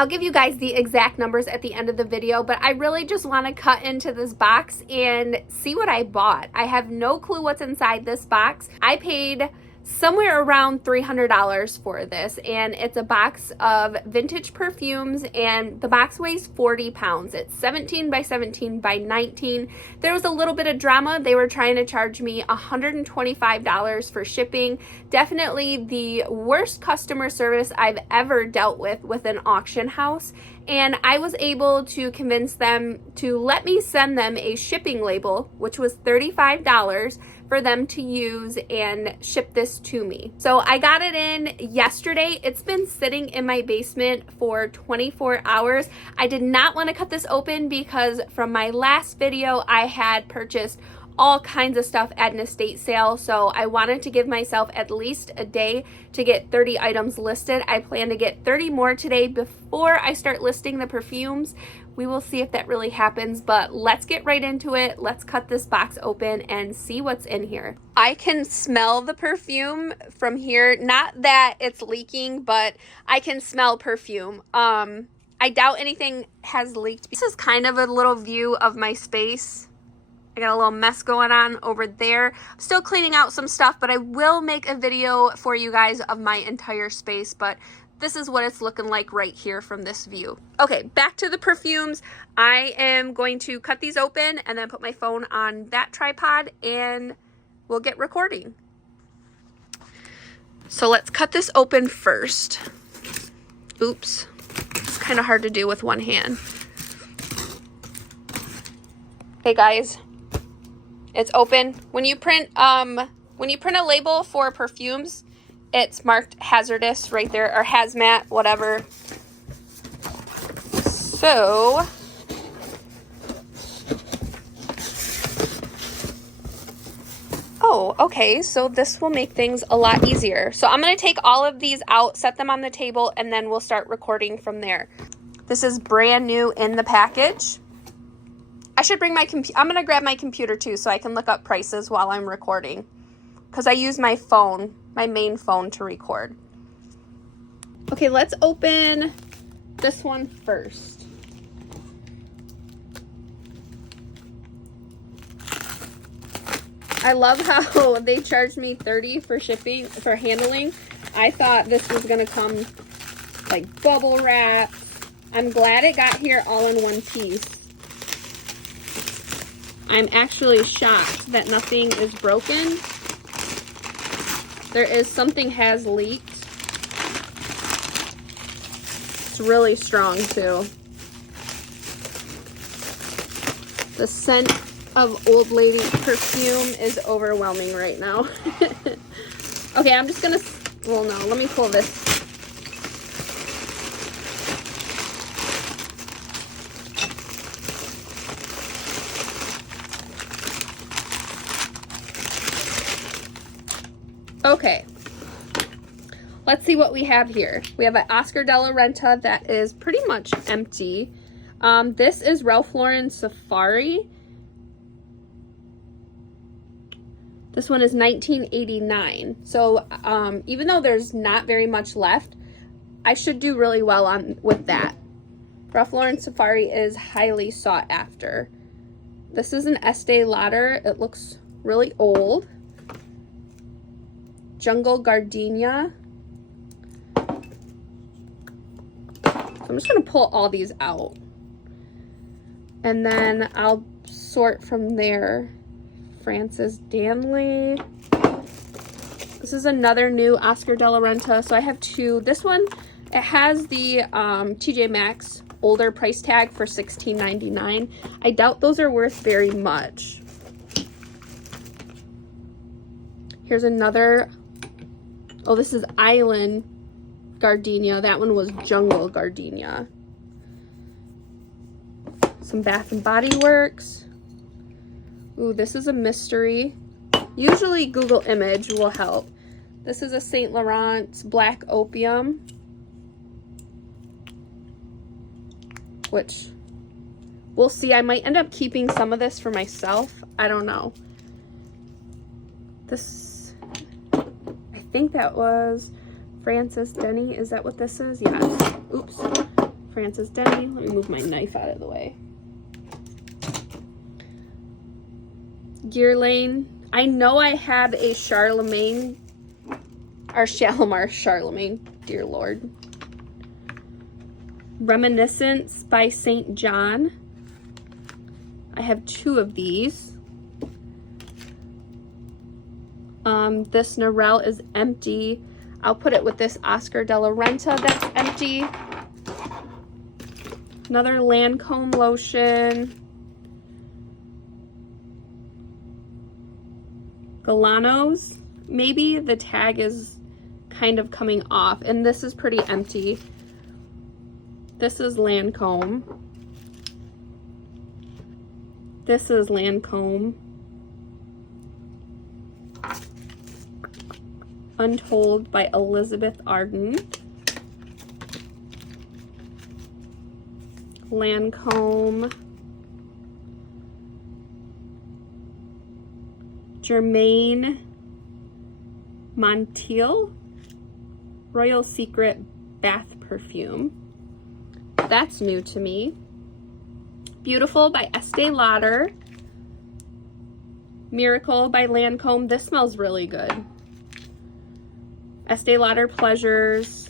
I'll give you guys the exact numbers at the end of the video, but I really just want to cut into this box and see what I bought. I have no clue what's inside this box. I paid somewhere around $300 for this, and it's a box of vintage perfumes, and the box weighs 40 pounds. It's 17 by 17 by 19. There was a little bit of drama. They were trying to charge me $125 for shipping. Definitely the worst customer service I've ever dealt with an auction house. And I was able to convince them to let me send them a shipping label, which was $35 for them to use and ship this to me. So I got it in yesterday. It's been sitting in my basement for 24 hours. I did not want to cut this open because from my last video, I had purchased all kinds of stuff at an estate sale, so I wanted to give myself at least a day to get 30 items listed. I plan to get 30 more today before I start listing the perfumes. We will see if that really happens, but let's get right into it. Let's cut this box open and see what's in here. I can smell the perfume from here. Not that it's leaking, but I can smell perfume. I doubt anything has leaked. This is kind of a little view of my space. I got a little mess going on over there. I'm still cleaning out some stuff, but I will make a video for you guys of my entire space, but this is what it's looking like right here from this view. Okay, back to the perfumes. I am going to cut these open and then put my phone on that tripod and we'll get recording. So let's cut this open first. Oops, it's kind of hard to do with one hand. Hey guys. It's open. When you print a label for perfumes, it's marked hazardous right there, or hazmat, whatever. So oh, okay, so this will make things a lot easier. So I'm going to take all of these out, set them on the table, and then we'll start recording from there. This is brand new in the package. I should bring my I'm going to grab my computer too so I can look up prices while I'm recording, because I use my phone, my main phone, to record. Okay, let's open this one first. I love how they charged me $30 for shipping, for handling. I thought this was going to come like bubble wrap. I'm glad it got here all in one piece. I'm actually shocked that nothing is broken. Something has leaked. It's really strong too. The scent of old lady perfume is overwhelming right now. Okay, I'm just gonna, well no, let me pull this. Okay, let's see what we have here. We have an Oscar de la Renta that is pretty much empty. This is Ralph Lauren Safari. This one is $19.89. So even though there's not very much left, I should do really well with that. Ralph Lauren Safari is highly sought after. This is an Estee Lauder. It looks really old. Jungle Gardenia. So I'm just going to pull all these out. And then I'll sort from there. Francis Danley. This is another new Oscar de la Renta. So I have two. This one, it has the TJ Maxx older price tag for $16.99. I doubt those are worth very much. Here's another. Oh, this is Island Gardenia. That one was Jungle Gardenia. Some Bath and Body Works. Ooh, this is a mystery. Usually Google image will help. This is a Saint Laurent's Black Opium, which we'll see. I might end up keeping some of this for myself. I don't know. This, I think that was Francis Denny. Is that what this is? Yes. Oops. Francis Denny. Let me move my knife out of the way. Guerlain. I know I had a Charlemagne, or Shalimar Charlemagne, dear Lord. Reminiscence by St. John. I have 2 of these. This Narelle is empty. I'll put it with this Oscar de la Renta that's empty. Another Lancome lotion. Galanos. Maybe the tag is kind of coming off, and this is pretty empty. This is Lancome. This is Lancome. Untold by Elizabeth Arden. Lancome. Germain Montiel Royal Secret Bath Perfume. That's new to me. Beautiful by Estee Lauder. Miracle by Lancome. This smells really good. Estee Lauder Pleasures.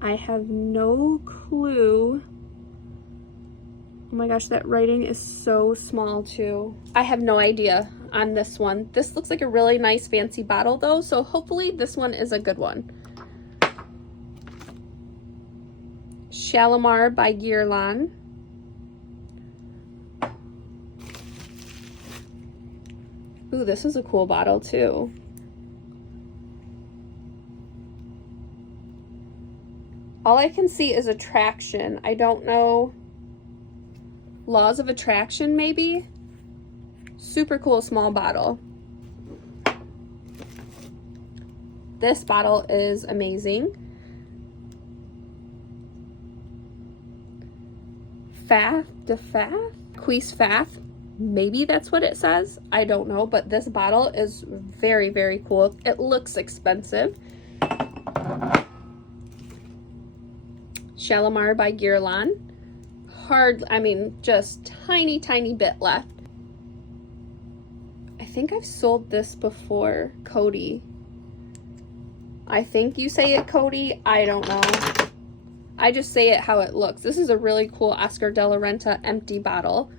I have no clue. Oh my gosh, that writing is so small too. I have no idea on this one. This looks like a really nice fancy bottle though, so hopefully this one is a good one. Shalimar by Guerlain. Ooh, this is a cool bottle too. All I can see is Attraction. I don't know. Laws of Attraction, maybe? Super cool small bottle. This bottle is amazing. Fath de Fath? Quees Fath? Maybe that's what it says. I don't know, but this bottle is very, very cool. It looks expensive. Shalimar by Guerlain. Hard, I mean, just tiny bit left. I think I've sold this before. Cody. I think you say it Cody. I don't know. I just say it how it looks. This is a really cool Oscar de la Renta empty bottle.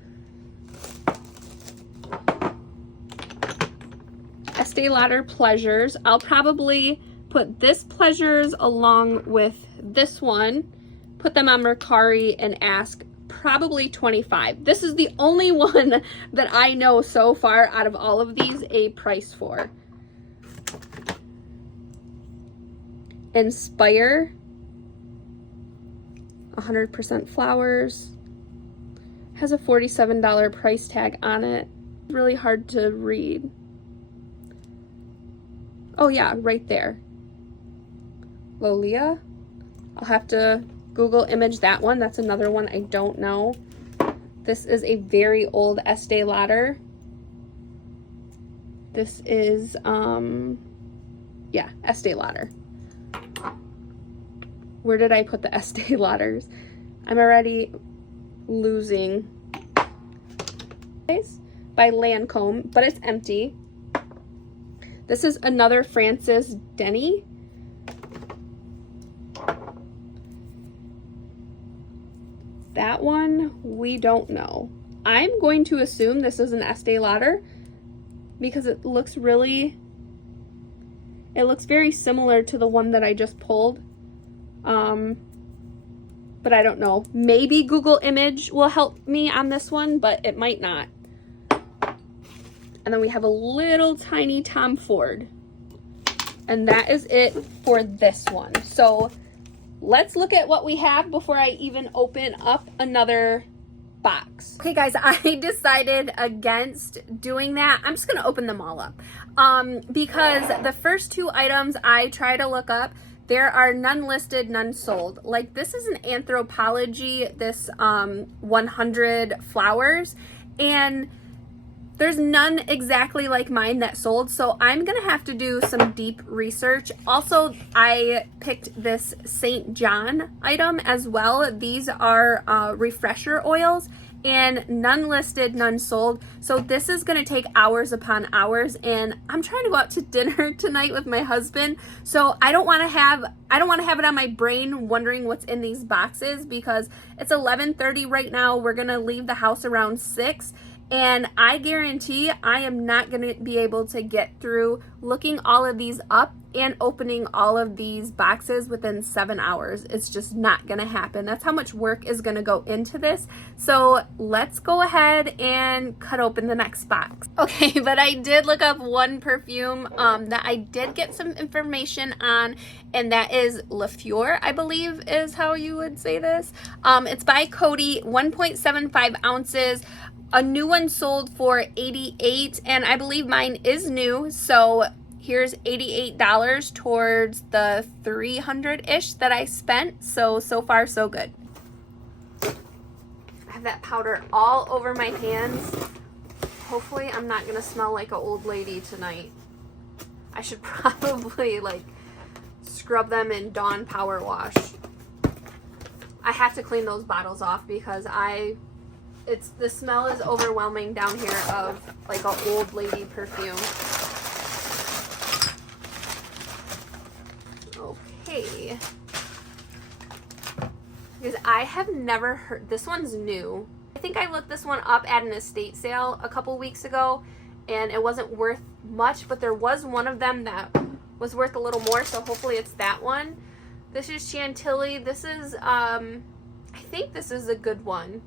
Estee Lauder Pleasures. I'll probably put this Pleasures along with this one, put them on Mercari and ask probably $25. This is the only one that I know so far out of all of these a price for. Inspire, 100% flowers, has a $47 price tag on it. Really hard to read. Oh yeah, right there. Lolia. I'll have to Google image that one. That's another one I don't know. This is a very old Estee Lauder. This is, yeah, Estee Lauder. Where did I put the Estee Lauders? I'm already losing. By Lancome, but it's empty. This is another Francis Denny. That one, we don't know. I'm going to assume this is an Estee Lauder because it looks very similar to the one that I just pulled. But I don't know. Maybe Google image will help me on this one, but it might not. And then we have a little tiny Tom Ford. And that is it for this one. So let's look at what we have before I even open up another box. Okay guys, I decided against doing that. I'm just gonna open them all up. Because the first 2 items I try to look up, there are none listed, none sold. Like this is an Anthropology, this 100 flowers, and There's none exactly like mine that sold, so I'm gonna have to do some deep research. Also, I picked this St. John item as well. These are refresher oils, and none listed, none sold. So this is gonna take hours upon hours, and I'm trying to go out to dinner tonight with my husband. So I don't wanna have it on my brain wondering what's in these boxes, because it's 11:30 right now. We're gonna leave the house around 6. And I guarantee I am not going to be able to get through looking all of these up and opening all of these boxes within 7 hours. It's just not going to happen. That's how much work is going to go into this. So let's go ahead and cut open the next box. Okay, but I did look up one perfume that I did get some information on, and that is Le Fleur, I believe is how you would say this. It's by Coty, 1.75 ounces. A new one sold for $88, and I believe mine is new, so here's $88 towards the $300-ish that I spent. So far so good. I have that powder all over my hands. Hopefully I'm not gonna smell like an old lady tonight. I should probably like scrub them in Dawn Power Wash. I have to clean those bottles off because the smell is overwhelming down here of like an old lady perfume. Okay. Because I have never heard, this one's new. I think I looked this one up at an estate sale a couple weeks ago, and it wasn't worth much, but there was one of them that was worth a little more, so hopefully it's that one. This is Chantilly. This is, I think this is a good one.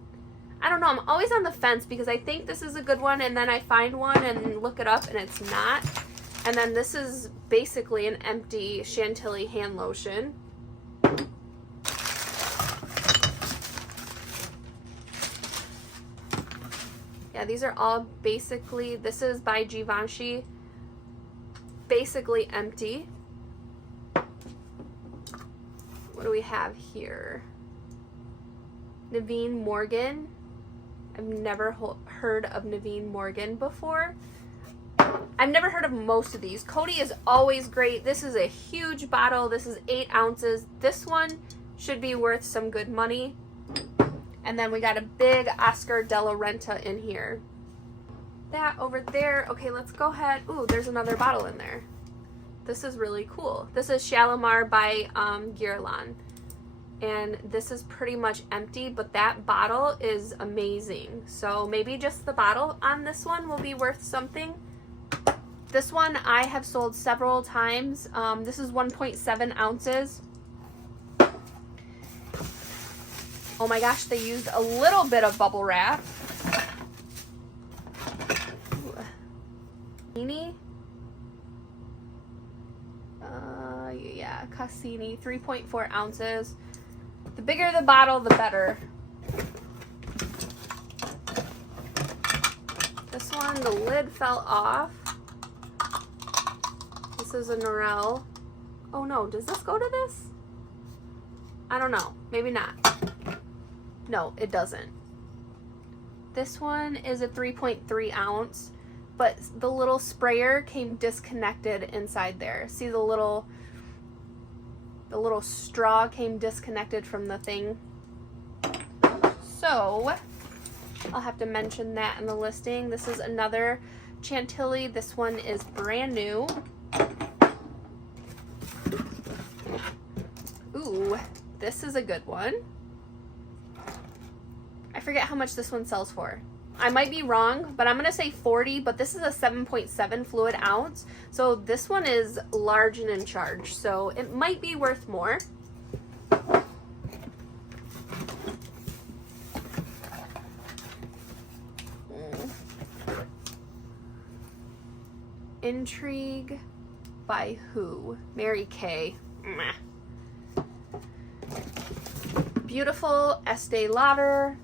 I don't know, I'm always on the fence because I think this is a good one, and then I find one and look it up and it's not. And then this is basically an empty Chantilly hand lotion. Yeah, these are all basically, this is by Givenchy, basically empty. What do we have here? Naveen Morgan. I've never heard of Naveen Morgan before. I've never heard of most of these. Coty is always great. This is a huge bottle. This is 8 ounces. This one should be worth some good money. And then we got a big Oscar de la Renta in here. That over there. Okay, let's go ahead. Ooh, there's another bottle in there. This is really cool. This is Shalimar by Guerlain. And this is pretty much empty, but that bottle is amazing. So maybe just the bottle on this one will be worth something. This one I have sold several times. This is 1.7 ounces. Oh my gosh, they used a little bit of bubble wrap. Cassini. Yeah, Cassini, 3.4 ounces. The bigger the bottle, the better. This one, the lid fell off. This is a Norel. Oh no, does this go to this? I don't know, maybe not. No, it doesn't. This one is a 3.3 ounce, but the little sprayer came disconnected inside there. See the little straw came disconnected from the thing. So I'll have to mention that in the listing. This is another Chantilly. This one is brand new. Ooh, this is a good one. I forget how much this one sells for. I might be wrong, but I'm going to say 40, but this is a 7.7 fluid ounce. So this one is large and in charge, so it might be worth more. Intrigue by who? Mary Kay. Beautiful Estee Lauder.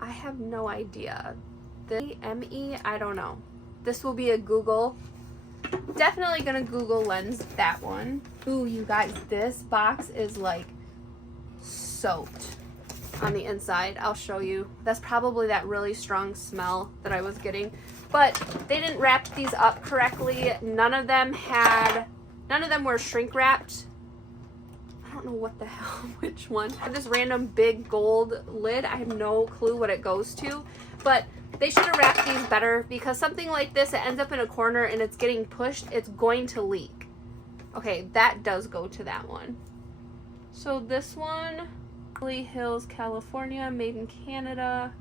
I have no idea. The ME, I don't know. This will be a Google. Definitely gonna Google lens that one. Ooh, you guys, this box is like soaked on the inside. I'll show you. That's probably that really strong smell that I was getting. But they didn't wrap these up correctly. None of them were shrink wrapped. I don't know what the hell, which one. I have this random big gold lid. I have no clue what it goes to, but they should have wrapped these better, because something like this, it ends up in a corner and it's getting pushed, it's going to leak. Okay, that does go to that one. So this one, Beverly Hills, California, made in Canada.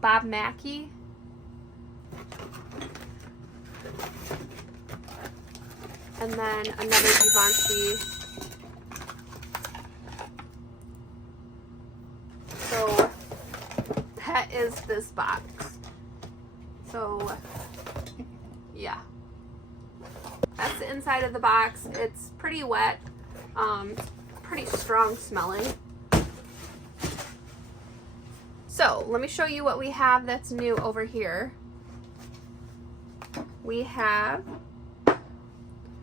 Bob Mackie. And then another Givenchy. So that is this box. So yeah, that's the inside of the box. It's pretty wet, pretty strong smelling. So let me show you what we have that's new over here. We have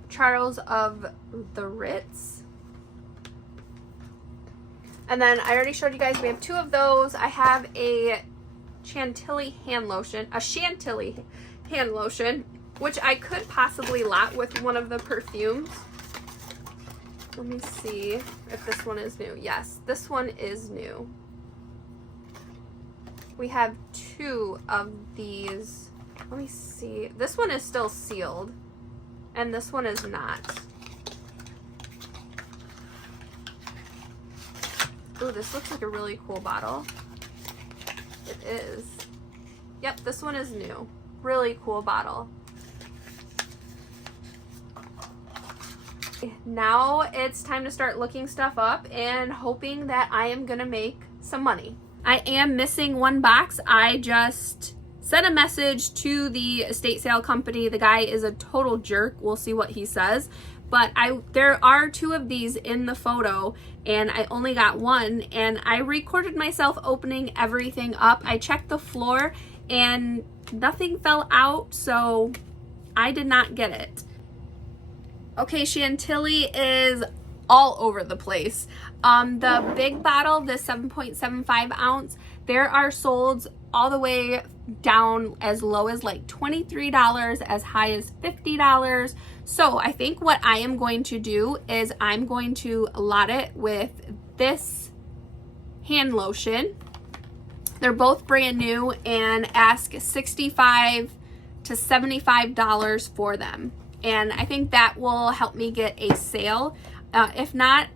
Charles of the Ritz. And then I already showed you guys, we have two of those. I have a Chantilly hand lotion, which I could possibly lot with one of the perfumes. Let me see if this one is new. Yes, this one is new. We have two of these. Let me see. This one is still sealed, and this one is not. Ooh, this looks like a really cool bottle. It is. Yep, this one is new. Really cool bottle. Now it's time to start looking stuff up and hoping that I am gonna make some money. I am missing one box. I just sent a message to the estate sale company. The guy is a total jerk. We'll see what he says. But there are two of these in the photo, and I only got one, and I recorded myself opening everything up. I checked the floor and nothing fell out, so I did not get it. Okay, Chantilly is all over the place. The big bottle, the 7.75 ounce, there are solds all the way down as low as like $23, as high as $50. So I think what I am going to do is I'm going to lot it with this hand lotion. They're both brand new, and ask $65 to $75 for them. And I think that will help me get a sale. If not,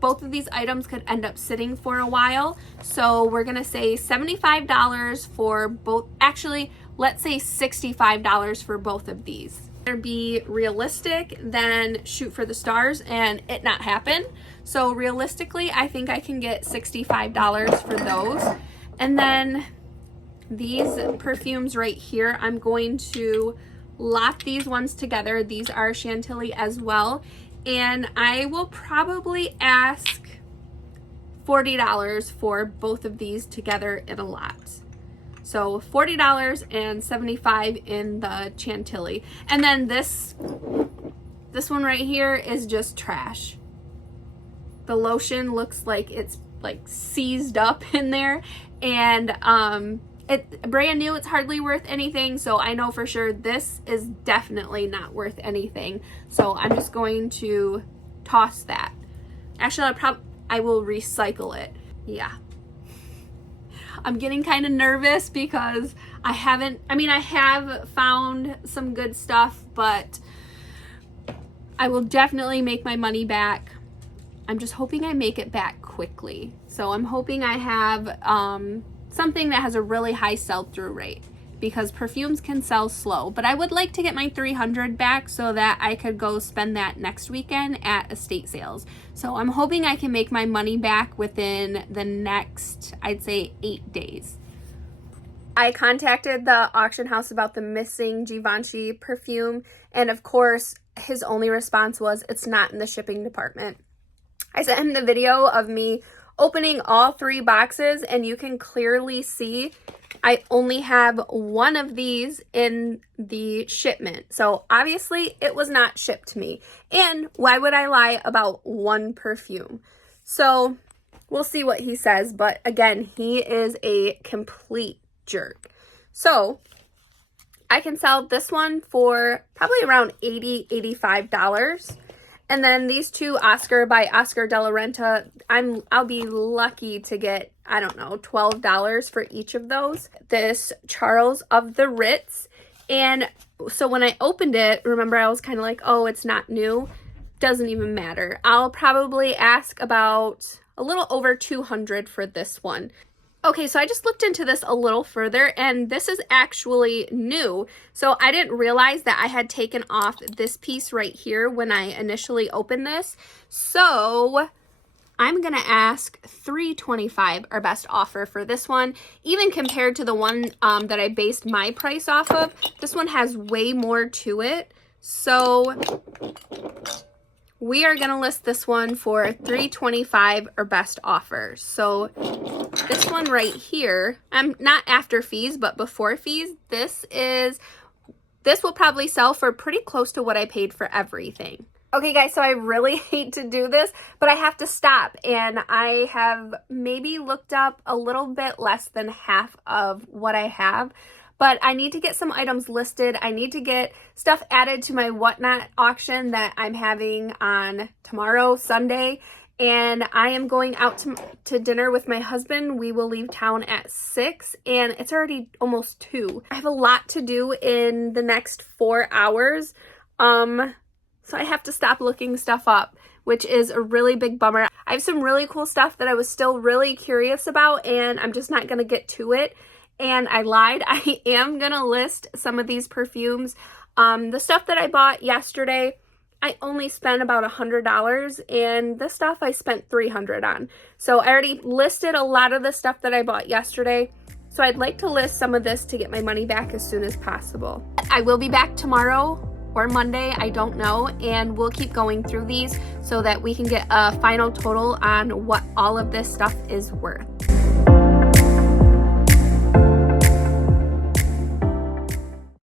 both of these items could end up sitting for a while. So we're gonna say $75 for both. Actually, let's say $65 for both of these. Be realistic, then shoot for the stars and it not happen. So realistically, I think I can get $65 for those. And then these perfumes right here, I'm going to lot these ones together. These are Chantilly as well, and I will probably ask $40 for both of these together in a lot. So $40 and $75 in the Chantilly. And then this one right here is just trash. The lotion looks like it's like seized up in there, and it's brand new. It's hardly worth anything, so I know for sure this is definitely not worth anything. So I'm just going to toss that. Actually, I will recycle it. Yeah. I'm getting kind of nervous because I have found some good stuff, but I will definitely make my money back. I'm just hoping I make it back quickly. So I'm hoping I have something that has a really high sell-through rate, because perfumes can sell slow. But I would like to get my $300 back so that I could go spend that next weekend at estate sales. So I'm hoping I can make my money back within the next, I'd say, 8 days. I contacted the auction house about the missing Givenchy perfume, and of course his only response was, it's not in the shipping department. I sent him the video of me opening all 3 boxes, and you can clearly see I only have one of these in the shipment. So obviously it was not shipped to me. And why would I lie about one perfume? So we'll see what he says. But again, he is a complete jerk. So I can sell this one for probably around $80, $85. And then these two Oscar by Oscar de la Renta, I'll be lucky to get, I don't know, $12 for each of those. This Charles of the Ritz. And so when I opened it, remember I was kind of like, oh, it's not new. Doesn't even matter. I'll probably ask about a little over $200 for this one. Okay, so I just looked into this a little further, and this is actually new. So I didn't realize that I had taken off this piece right here when I initially opened this. So I'm gonna ask $325, our best offer for this one. Even compared to the one that I based my price off of, this one has way more to it. So we are gonna list this one for $325, our best offer. So this one right here, I'm not after fees, but before fees, this will probably sell for pretty close to what I paid for everything. Okay guys, so I really hate to do this, but I have to stop, and I have maybe looked up a little bit less than half of what I have. But I need to get some items listed. I need to get stuff added to my Whatnot auction that I'm having on tomorrow, Sunday. And I am going out to dinner with my husband. We will leave town at 6, and it's already almost 2. I have a lot to do in the next 4 hours. So I have to stop looking stuff up, which is a really big bummer. I have some really cool stuff that I was still really curious about, and I'm just not going to get to it. And I lied. I am going to list some of these perfumes. The stuff that I bought yesterday, I only spent about $100, and the stuff I spent $300 on. So I already listed a lot of the stuff that I bought yesterday. So I'd like to list some of this to get my money back as soon as possible. I will be back tomorrow or Monday, I don't know, and we'll keep going through these so that we can get a final total on what all of this stuff is worth.